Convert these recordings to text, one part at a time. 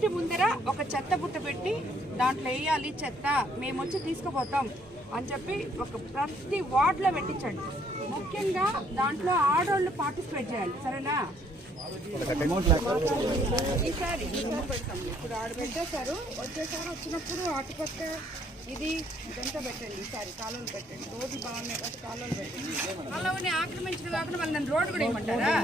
ఇంటి ముందర ఒక చెత్త బుట్ట పెట్టి దాంట్లో వేయాలి చెత్త. మేము వచ్చి తీసుకుపోతాం అని చెప్పి ఒక ప్రతి వార్డులో పెట్టించండి. ముఖ్యంగా దాంట్లో ఆడవాళ్ళు పార్టిసిపేట్ చేయాలి సరేనా? ఈసారి ఈసారి పెడతాం. ఇప్పుడు ఆడ పెట్టేశారు. వచ్చేసారి వచ్చినప్పుడు అటుపక్క ఇది ఇదంతా పెట్టండి ఈసారి కాలువలు పెట్టండి. రోజు బాగున్నాయి కాబట్టి కాలువలు పెట్టండి. కాలువని ఆక్రమించడం కాకుండా మళ్ళీ నన్ను రోడ్డు కూడా ఇవ్వమంటారా?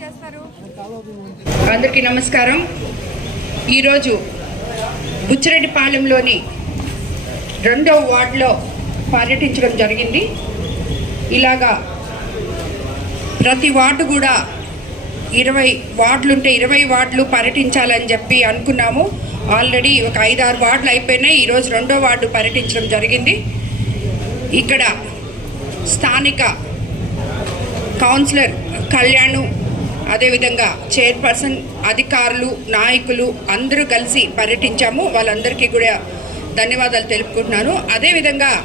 చేస్తారు. అందరికీ నమస్కారం. ఈరోజు బుచ్చిరెడ్డిపాలెంలోని రెండవ వార్డులో పర్యటించడం జరిగింది. ఇలాగా ప్రతి వార్డు కూడా ఇరవై వార్డులు ఉంటే ఇరవై వార్డులు పర్యటించాలని చెప్పి అనుకున్నాము. ఆల్రెడీ ఒక ఐదారు వార్డులు అయిపోయినాయి. ఈరోజు రెండో వార్డు పర్యటించడం జరిగింది. ఇక్కడ స్థానిక కౌన్సిలర్ కళ్యాణ్ అదేవిధంగా చైర్పర్సన్ అధికారులు నాయకులు అందరూ కలిసి పర్యటించాము. వాళ్ళందరికీ కూడా ధన్యవాదాలు తెలుపుకుంటున్నాను. అదేవిధంగా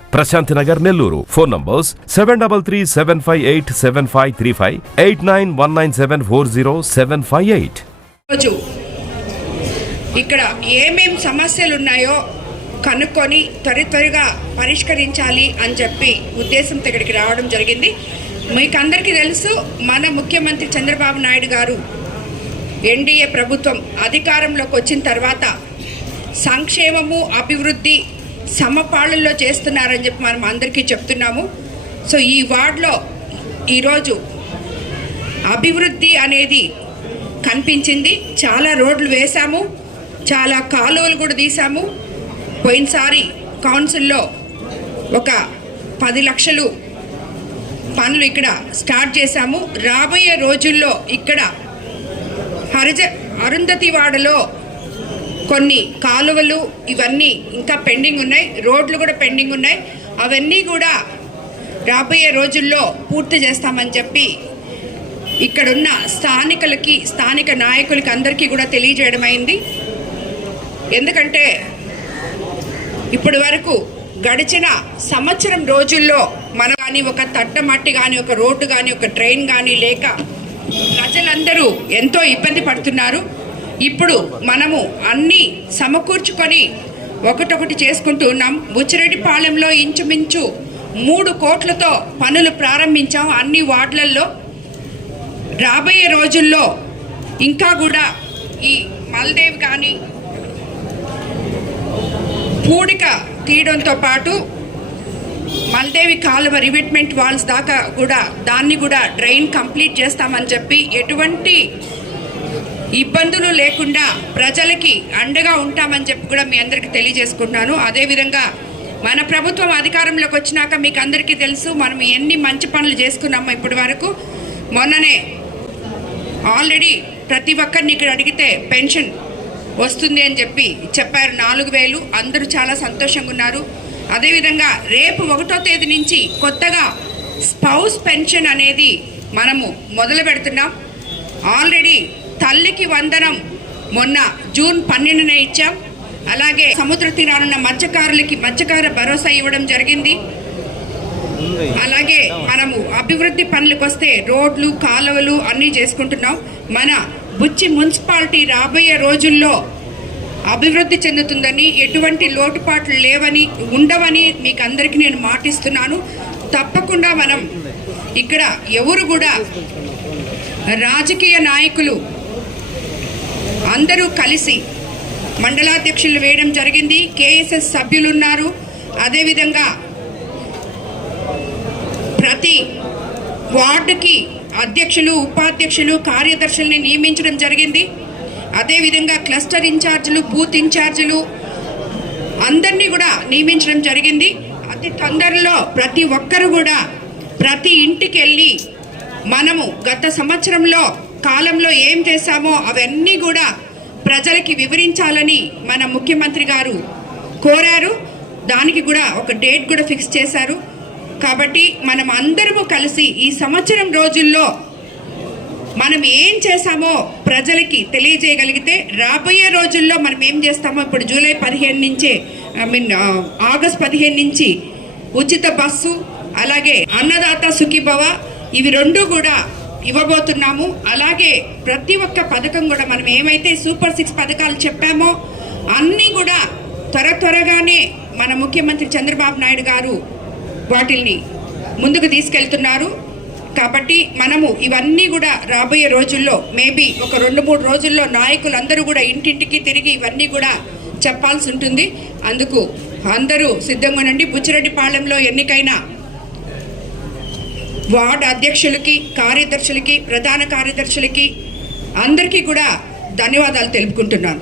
Prashanti Nagar Nellore. Phone numbers seven double three seven five eight seven five three five eight nine one nine seven four zero seven five eight రోజు ఇక్కడ ఏమేం సమస్యలు ఉన్నాయో కనుక్కొని త్వరి త్వరగా పరిష్కరించాలి అని చెప్పి ఉద్దేశంతో ఇక్కడికి రావడం జరిగింది. మీకు అందరికీ తెలుసు మన ముఖ్యమంత్రి చంద్రబాబు నాయుడు గారు ఎన్డీఏ ప్రభుత్వం అధికారంలోకి వచ్చిన తర్వాత సంక్షేమము అభివృద్ధి సమపాళ్ళల్లో చేస్తున్నారని చెప్పి మనం అందరికీ చెప్తున్నాము. సో ఈ వార్డులో ఈరోజు అభివృద్ధి అనేది కనిపించింది. చాలా రోడ్లు వేశాము. చాలా కాలువలు కూడా తీసాము పోయినసారి కౌన్సిల్లో ఒక పది లక్షలు పనులు ఇక్కడ స్టార్ట్ చేశాము. రాబోయే రోజుల్లో ఇక్కడ హరిజ అరుంధతి వాడలో కొన్ని కాలువలు ఇవన్నీ ఇంకా పెండింగ్ ఉన్నాయి. రోడ్లు కూడా పెండింగ్ ఉన్నాయి. అవన్నీ కూడా రాబోయే రోజుల్లో పూర్తి చేస్తామని చెప్పి ఇక్కడున్న స్థానికులకి స్థానిక నాయకులకి అందరికీ కూడా తెలియజేయడం అయింది. ఎందుకంటే ఇప్పటి వరకు గడిచిన సంవత్సరం రోజుల్లో మన కానీ ఒక తట్టమట్టి కానీ ఒక రోడ్డు కానీ ఒక ట్రైన్ కానీ లేక ప్రజలందరూ ఎంతో ఇబ్బంది పడుతున్నారు. ఇప్పుడు మనము అన్నీ సమకూర్చుకొని ఒకటొకటి చేసుకుంటూ ఉన్నాం. బుచ్చిరెడ్డిపాలెంలో ఇంచుమించు మూడు కోట్లతో పనులు ప్రారంభించాం. అన్ని వార్డులలో రాబోయే రోజుల్లో ఇంకా కూడా ఈ మల్దేవ్ కానీ పూడిక తీయడంతో పాటు మల్దేవి కాలువ రివిట్మెంట్ వాల్స్ దాకా కూడా దాన్ని కూడా డ్రైన్ కంప్లీట్ చేస్తామని చెప్పి ఎటువంటి ఇబ్బందులు లేకుండా ప్రజలకి అండగా ఉంటామని చెప్పి కూడా మీ అందరికీ తెలియజేసుకుంటున్నాను. అదేవిధంగా మన ప్రభుత్వం అధికారంలోకి వచ్చినాక మీకు అందరికీ తెలుసు మనం ఎన్ని మంచి పనులు చేసుకున్నామో ఇప్పటి వరకు. మొన్ననే ఆల్రెడీ ప్రతి ఒక్కరిని ఇక్కడ అడిగితే పెన్షన్ వస్తుంది అని చెప్పి చెప్పారు నాలుగు వేలు. అందరూ చాలా సంతోషంగా ఉన్నారు. అదేవిధంగా రేపు ఒకటో తేదీ నుంచి కొత్తగా స్పౌస్ పెన్షన్ అనేది మనము మొదలు పెడుతున్నాం. ఆల్రెడీ తల్లికి వందనం మొన్న జూన్ పన్నెండున ఇచ్చాం. అలాగే సముద్ర తీరానున్న మత్స్యకారులకి మత్స్యకార భరోసా ఇవ్వడం జరిగింది. అలాగే మనము అభివృద్ధి పనులకు వస్తే రోడ్లు కాలువలు అన్నీ చేసుకుంటున్నాం. మన బుచ్చి మున్సిపాలిటీ రాబోయే రోజుల్లో అభివృద్ధి చెందుతుందని ఎటువంటి లోటుపాట్లు లేవని ఉండవని మీకు అందరికీ నేను మాటిస్తున్నాను. తప్పకుండా మనం ఇక్కడ ఎవరు కూడా రాజకీయ నాయకులు అందరూ కలిసి మండలాధ్యక్షులు వేయడం జరిగింది. కేఎస్ఎస్ సభ్యులు ఉన్నారు అదేవిధంగా ప్రతి వార్డుకి అధ్యక్షులు ఉపాధ్యక్షులు కార్యదర్శుల్ని నియమించడం జరిగింది. అదేవిధంగా క్లస్టర్ ఇన్ఛార్జీలు బూత్ ఇన్ఛార్జీలు అందరినీ కూడా నియమించడం జరిగింది. అతి తొందరలో ప్రతి ఒక్కరు కూడా ప్రతి ఇంటికి వెళ్ళి మనము గత సంవత్సరంలో కాలంలో ఏం చేశామో అవన్నీ కూడా ప్రజలకి వివరించాలని మన ముఖ్యమంత్రి గారు కోరారు. దానికి కూడా ఒక డేట్ కూడా ఫిక్స్ చేశారు. కాబట్టి మనం అందరము కలిసి ఈ సంవత్సరం రోజుల్లో మనం ఏం చేశామో ప్రజలకి తెలియజేయగలిగితే రాబోయే రోజుల్లో మనం ఏం చేస్తామో ఇప్పుడు జూలై పదిహేను నుంచే ఐ మీన్ ఆగస్ట్ పదిహేను నుంచి ఉచిత బస్సు అలాగే అన్నదాత సుఖీభవ ఇవి రెండు కూడా ఇవ్వబోతున్నాము. అలాగే ప్రతి ఒక్క పథకం కూడా మనం ఏమైతే సూపర్ సిక్స్ పథకాలు చెప్పామో అన్నీ కూడా త్వర త్వరగానే మన ముఖ్యమంత్రి చంద్రబాబు నాయుడు గారు వాటిల్ని ముందుకు తీసుకెళ్తున్నారు. కాబట్టి మనము ఇవన్నీ కూడా రాబోయే రోజుల్లో మేబీ ఒక రెండు మూడు రోజుల్లో నాయకులందరూ కూడా ఇంటింటికి తిరిగి ఇవన్నీ కూడా చెప్పాల్సి ఉంటుంది. అందుకు అందరూ సిద్ధంగా ఉండండి బుచ్చిరెడ్డిపాళెంలో ఎన్నికైన వార్డు అధ్యక్షులకి కార్యదర్శులకి ప్రధాన కార్యదర్శులకి అందరికీ కూడా ధన్యవాదాలు తెలుపుకుంటున్నాను.